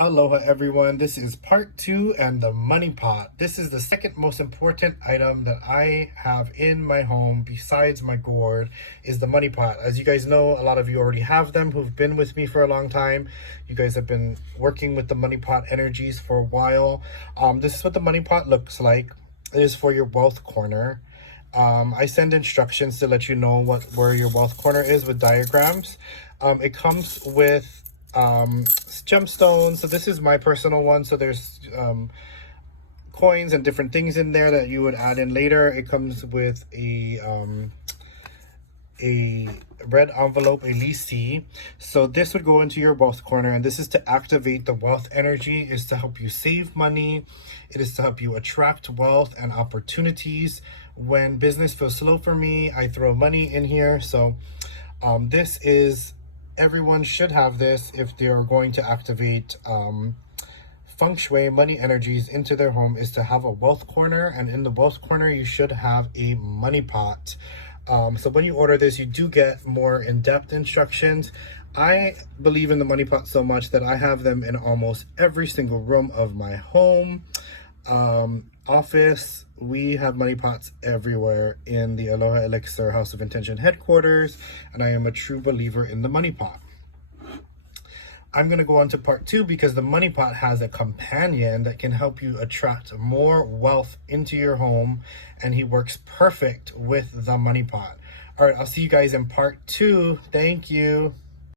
Aloha everyone, this is part 2 and the money pot. This is the second most important item that I have in my home besides my gourd is the money pot. As you guys know, a lot of you already have them who've been with me for a long time. You guys have been working with the money pot energies for a while. This is what the money pot looks like. It is for your wealth corner. I send instructions to let you know where your wealth corner is with diagrams. It comes with gemstones. So this is my personal one. So there's coins and different things in there that you would add in later. It comes with a red envelope, Elixir. So this would go into your wealth corner, and this is to activate the wealth energy, is to help you save money. It is to help you attract wealth and opportunities. When business feels slow for me, I throw money in here. So this is, everyone should have this if they are going to activate Feng Shui money energies into their home, is to have a wealth corner, and in the wealth corner you should have a money pot. So when you order this, you do get more in-depth instructions. I believe in the money pot so much that I have them in almost every single room of my home, office. We have money pots everywhere in the Aloha Elixir House of Intention headquarters, and I am a true believer in the money pot. I'm going to go on to part 2 because the money pot has a companion that can help you attract more wealth into your home, and he works perfect with the money pot. All right, I'll see you guys in part 2. Thank you.